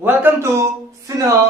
Welcome to Sinha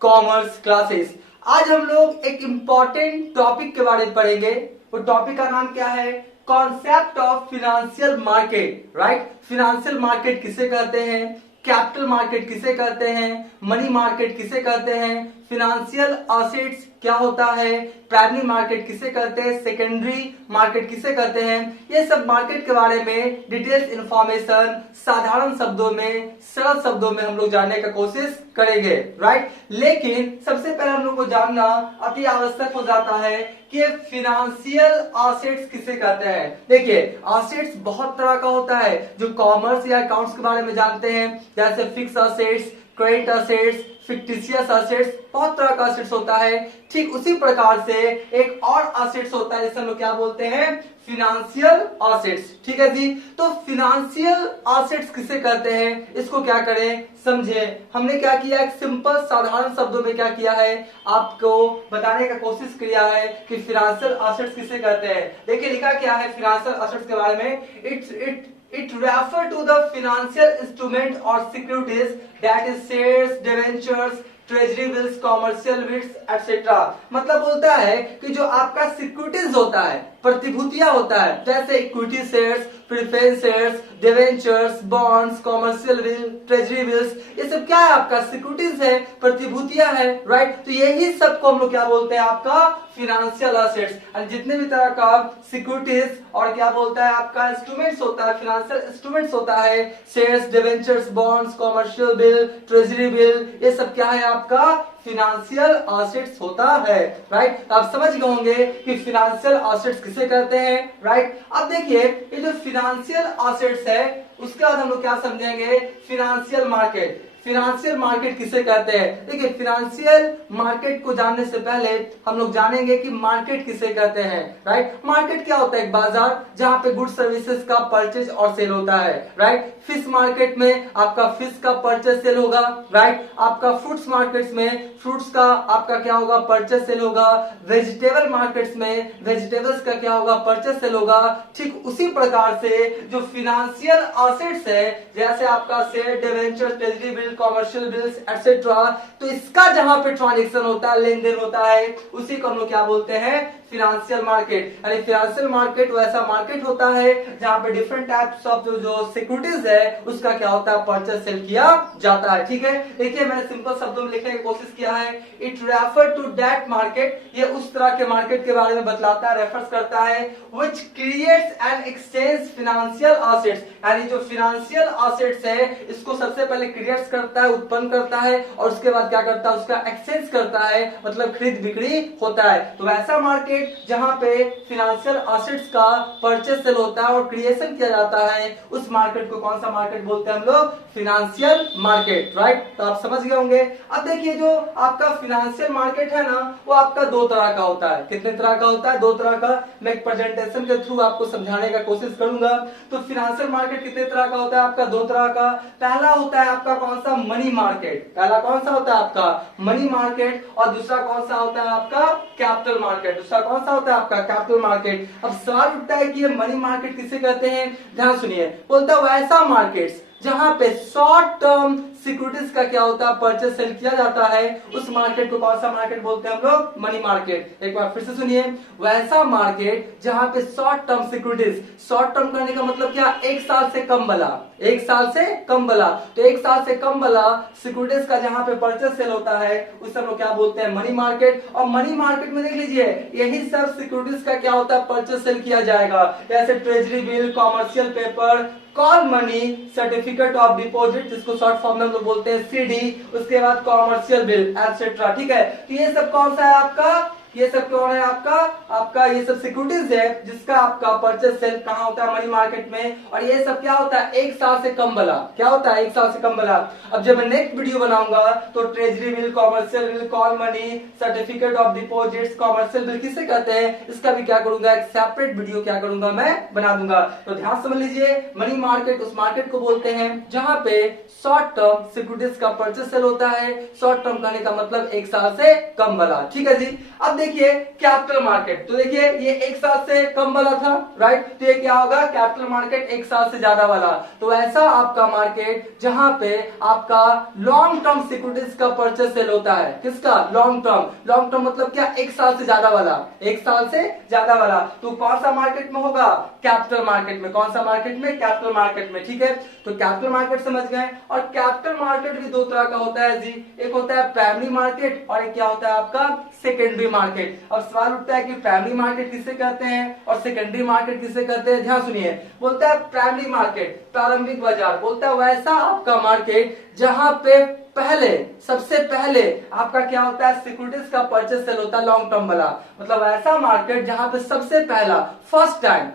commerce classes. आज हम लोग एक इम्पॉर्टेंट टॉपिक के बारे में पढ़ेंगे। वो टॉपिक का नाम क्या है? Concept of financial market. Right, financial market किसे कहते हैं, कैपिटल मार्केट किसे कहते हैं, मनी मार्केट किसे कहते हैं, फिनेंशियल एसेट्स क्या होता है, प्राइमरी मार्केट किसे कहते हैं, सेकेंडरी मार्केट किसे कहते हैं, ये सब मार्केट के बारे में डिटेल्स इंफॉर्मेशन साधारण शब्दों में, सरल शब्दों में हम लोग जानने का कोशिश करेंगे। राइट, लेकिन सबसे पहले हम लोग को जानना अति आवश्यक हो जाता है कि फिनेंशियल एसेट्स किसे कहते हैं। देखिए, एसेट्स बहुत तरह का होता है। जो कॉमर्स या अकाउंट्स के बारे में जानते हैं, जैसे fix assets, current assets, fictitious assets, बहुत तरह का एसेट्स होता है। ठीक उसी प्रकार से एक और एसेट्स होता है जिसे हम लोग क्या बोलते हैं, फिनेंशियल एसेट्स। ठीक है जी, तो फिनेंशियल एसेट्स किसे कहते हैं, इसको क्या करें समझे। हमने क्या किया, एक सिंपल साधारण शब्दों में क्या किया है, आपको बताने का कोशिश किया है कि फिनेंशियल एसेट्स किसे कहते हैं। देखिए लिखा क्या है फिनेंशियल एसेट्स के बारे में, it refer to the financial instrument or securities that is shares, debentures, treasury bills, commercial bills etcetera. मतलब बोलता है कि जो आपका सिक्योरिटीज होता है, प्रतिभूतियां होता है, जैसे equity shares, preference shares, debentures, bonds, commercial bill, treasury bills, ये सब क्या है, आपका सिक्योरिटीज है, प्रतिभूतियां है। राइट, तो यही सब को हम लोग क्या बोलते हैं, आपका फिनेंशियल एसेट्स। जितने भी तरह का सिक्योरिटीज और क्या बोलता है आपका इंस्ट्रूमेंट्स होता है, फिनेंशियल इंस्ट्रूमेंट्स होता है, shares, debentures, bonds, commercial bill, treasury bill, ये सब क्या है आपका फिनेंशियल एसेट्स होता है। राइट, तो आप समझ गए होंगे कि फिनेंशियल एसेट्स किसे कहते हैं। राइट, अब देखिए ये जो फिनेंशियल एसेट्स है उसके बाद हम लोग क्या समझेंगे, फिनेंशियल मार्केट। फिनेंशियल मार्केट किसे कहते हैं। देखिए, फिनेंशियल मार्केट को जानने से पहले हम लोग जानेंगे कि मार्केट किसे कहते हैं। राइट, मार्केट क्या होता है, एक बाजार जहां पे गुड सर्विसेज का परचेज और सेल होता है। राइट, फिश मार्केट में आपका फिश का परचेज सेल होगा। राइट, आपका फ्रूट्स मार्केट्स में फ्रूट्स का आपका क्या होगा, परचेज सेल होगा। वेजिटेबल मार्केट्स में वेजिटेबल्स का क्या होगा, परचेज सेल होगा। ठीक उसी प्रकार से जो फिनेंशियल एसेट्स है, जैसे आपका share, debenture, treasury bill, commercial bills etcetera, तो इसका जहां पे ट्रांजैक्शन होता है, लेन देन होता है, उसी को हम लोग क्या बोलते हैं, फिनेंशियल मार्केट। यानी फिनेंशियल मार्केट वैसा मार्केट होता है जहां पे डिफरेंट टाइप्स ऑफ जो सिक्योरिटीज है उसका क्या होता है, परचेज सेल किया जाता है। ठीक है, देखिए मैंने सिंपल शब्दों में लिखने की कोशिश किया है। It refer to that market, ये उस तरह के मार्केट के बारे में बतलाता है, रेफर्स करता है, which creates and exchange financial assets. यानी जो फिनेंशियल एसेट्स है इसको सबसे पहले क्रिएट्स करता है, उत्पन्न करता है, और उसके बाद क्या करता है, उसका एक्सचेंज करता है, मतलब खरीद बिक्री होता है। तो वैसा मार्केट जहां पे फिनेंशियल एसेट्स का परचेज सेल होता है और क्रिएशन किया जाता है, उस मार्केट को कौन सा मार्केट बोलते हैं हम लोग, फिनेंशियल मार्केट। राइट, तो आप समझ गए होंगे। अब देखिए जो आपका फिनेंशियल मार्केट है ना, वो आपका दो तरह का होता है। कितने तरह का होता है, दो तरह का। मैं एक प्रेजेंटेशन के थ्रू आपको समझाने का कोशिश करूंगा। तो फिनेंशियल मार्केट कितने तरह का होता है, आपका दो तरह का। पहला होता है आपका कौन सा, मनी मार्केट। पहला कौन सा होता है आपका, मनी मार्केट। और दूसरा कौन सा होता है आपका, कैपिटल मार्केट। दूसरा कौन सा होता है आपका, कैपिटल मार्केट। अब सवाल उठता है कि ये मनी मार्केट किसे कहते हैं। ध्यान सुनिए, बोलता है वैसा मार्केट जहां पे शॉर्ट टर्म सिक्योरिटीज का क्या होता है, परचेज सेल किया जाता है, उस मार्केट को कौन सा मार्केट बोलते हैं हम लोग, मनी मार्केट। एक बार फिर से सुनिए, वैसा मार्केट जहां पे short term securities, short term करने का मतलब क्या, एक साल से कम वाला, एक साल से कम वाला। तो एक साल से कम वाला सिक्योरिटीज का जहां पे परचेज सेल होता है उसे हम लोग क्या बोलते हैं, मनी मार्केट। और मनी मार्केट में देख लीजिए यही सब सिक्योरिटीज का क्या होता है, परचेज सेल किया जाएगा, जैसे treasury bill, commercial paper, call money, certificate of deposit जिसको शॉर्ट फॉर्म में हम लोग बोलते हैं सीडी, उसके बाद कॉमर्शियल बिल एटसेट्रा। ठीक है, तो ये सब कौन सा है आपका, ये सब कौन है आपका, आपका ये सब सिक्योरिटीज है जिसका आपका परचेज सेल कहां होता है, मनी मार्केट में। और ये सब क्या होता है, एक साल से कम वाला, क्या होता है, एक साल से कम वाला। अब जब मैं नेक्स्ट वीडियो बनाऊंगा तो treasury bill, commercial bill, call money, certificate of deposits, commercial bill किसे कहते हैं, इसका भी क्या करूंगा, एक सेपरेट वीडियो क्या करूंगा, मैं बना दूंगा। तो ध्यान समझ लीजिए, मनी मार्केट उस मार्केट को बोलते हैं जहां पे शॉर्ट टर्म सिक्योरिटीज का परचेज सेल होता है। शॉर्ट टर्म कहने का मतलब एक साल से कम वाला। ठीक है जी। अब देखिए कैपिटल मार्केट, तो देखिए ये 1 साल से कम वाला था, राइट, तो ये क्या होगा कैपिटल मार्केट 1 साल से ज्यादा वाला। तो ऐसा आपका मार्केट जहां पे आपका लॉन्ग टर्म सिक्योरिटीज का परचेस सेल होता है। किसका? Long term. लॉन्ग टर्म मतलब क्या? 1 साल से ज्यादा वाला, 1 साल से ज्यादा वाला। तो कौन सा मार्केट में होगा? कैपिटल मार्केट में। कौन सा मार्केट में? कैपिटल मार्केट में। ठीक है, तो कैपिटल मार्केट समझ गए। और कैपिटल मार्केट भी दो तरह का होता है जी, एक होता है प्राइमरी मार्केट और एक क्या होता है आपका सेकेंडरी मार्केट। अब सवाल उठता है कि प्राइमरी मार्केट किसे कहते हैं और सेकेंडरी मार्केट किसे कहते हैं। ध्यान सुनिए, बोलता है प्राइमरी मार्केट प्रारंभिक बाजार, बोलता है वैसा आपका मार्केट जहां पे पहले, सबसे पहले आपका क्या होता है सिक्योरिटीज का परचेस सेल होता है लॉन्ग टर्म वाला। मतलब ऐसा मार्केट जहां पे सबसे पहला फर्स्ट टाइम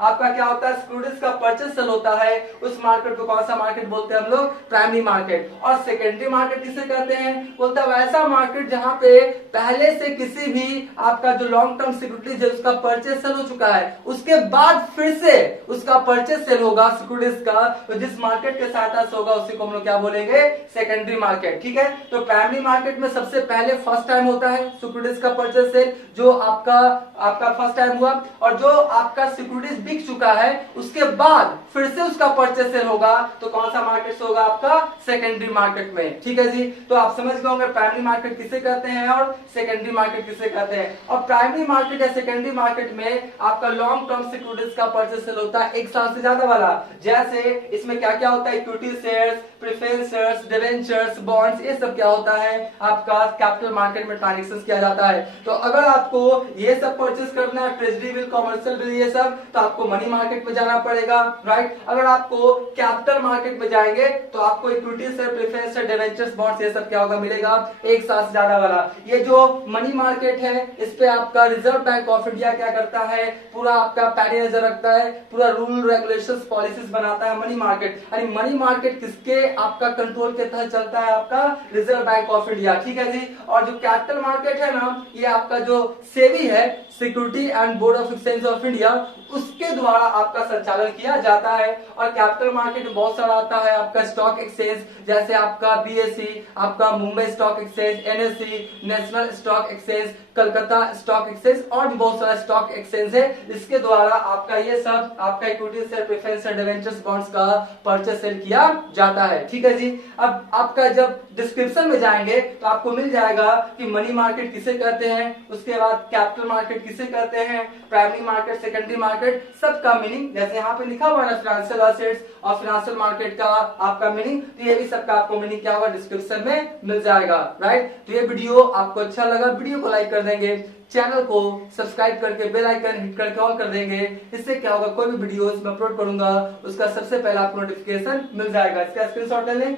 आपका क्या होता है सिक्योरिटीज का परचेस सेल होता है, उस मार्केट को कौन सा मार्केट बोलते हैं हम लोग? Primary market. और सेकेंडरी मार्केट किसे कहते हैं? बोलता है वैसा मार्केट जहां पे पहले से किसी भी आपका जो लॉन्ग टर्म सिक्योरिटीज है उसका परचेस सेल हो चुका है, उसके बाद फिर से उसका परचेस सेल होगा सिक्योरिटीज का, तो जिस मार्केट के सहायता से होगा उसी को हम लोग क्या बोलेंगे? Secondary market. ठीक है, तो प्राइमरी मार्केट में सबसे पहले फर्स्ट टाइम होता है सिक्योरिटीज का परचेस सेल, जो आपका फर्स्ट टाइम हुआ, और जो आपका सिक्योरिटीज बिक चुका है उसके बाद फिर से उसका परचेस सेल होगा, तो कौन सा मार्केट से होगा? आपका सेकेंडरी मार्केट में। ठीक है जी, तो आप समझ गए होंगे प्राइमरी मार्केट किसे कहते हैं और सेकेंडरी मार्केट किसे कहते हैं। और प्राइमरी मार्केट या सेकेंडरी मार्केट में आपका लॉन्ग टर्म सिक्योरिटीज का परचेस सेल होता है 1 साल से ज्यादा वाला। जैसे इसमें क्या क्या होता है? Equity shares, preference shares, debentures, bonds, ये सब क्या होता है आपका कैपिटल मार्केट में ट्रांजेक्शन किया जाता है। तो अगर आपको ये सब परचेस करना है, ट्रेजरी बिल, कॉमर्शियल बिल, ये सब, तो आपको मनी मार्केट में जाना पड़ेगा, राइट। अगर आपको कैपिटल मार्केट में जाएंगे तो आपको equity share, preference share, debentures, bonds, ये सब क्या होगा? मिलेगा 1 साल से ज्यादा वाला। ये जो मनी मार्केट है इस पे आपका रिजर्व बैंक ऑफ इंडिया क्या करता है? पूरा आपका पैनी नजर रखता है, पूरा रूल रेगुलेशंस पॉलिसीज बनाता है मनी मार्केट। यानी मनी मार्केट किसके आपका कंट्रोल के तहत चलता है? आपका रिजर्व बैंक ऑफ इंडिया। ठीक है जी। और जो कैपिटल मार्केट है ना, ये आपका जो सेबी है, security and board of exchange of India, उसके द्वारा आपका संचालन किया जाता है। और कैपिटल मार्केट में बहुत सारा आता है आपका स्टॉक एक्सचेंज, जैसे आपका बीएसई, आपका Mumbai stock exchange, NSE, national stock exchange, Calcutta stock exchange, और भी बहुत सारा स्टॉक एक्सचेंज है। इसके द्वारा आपका ये सब आपका equity share, preference share, debentures, bonds का परचेस सेल किया जाता है। ठीक है जी। अब आपका जब डिस्क्रिप्शन में जाएंगे तो आपको मिल जाएगा कि मनी मार्केट किसे कहते हैं, उसके बाद कैपिटल मार्केट किसे कहते हैं, प्राइमरी मार्केट, सेकेंडरी मार्केट, सबका मीनिंग जैसे यहाँ पे लिखा हुआ है ना, फाइनेंशियल एसेट्स और फाइनेंशियल मार्केट का आपका मीनिंग, तो ये भी सबका आपको मीनिंग क्या होगा डिस्क्रिप्शन में मिल जाएगा, राइट। तो ये वीडियो आपको अच्छा लगा, वीडियो को लाइक कर देंगे, चैनल को सब्सक्राइब करके बेल आइकन हिट करके ऑन कर देंगे। इससे क्या होगा, कोई भी वीडियोस मैं अपलोड करूंगा उसका सबसे पहले आपको नोटिफिकेशन मिल जाएगा। इसका स्क्रीनशॉट ले लें।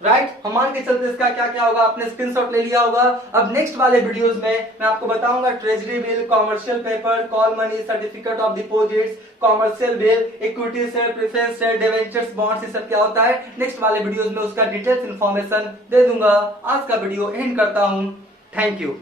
राइट, हम मान के चलते इसका क्या क्या होगा, आपने स्क्रीनशॉट ले लिया होगा। अब नेक्स्ट वाले वीडियोस में मैं आपको बताऊंगा treasury bill, commercial paper, call money, certificate of deposits, commercial bill, equity share, preference share, debentures, bonds, ये सब क्या होता है। नेक्स्ट वाले वीडियोस में उसका डिटेल्स इंफॉर्मेशन दे दूंगा। आज का वीडियो एंड करता हूं। Thank you.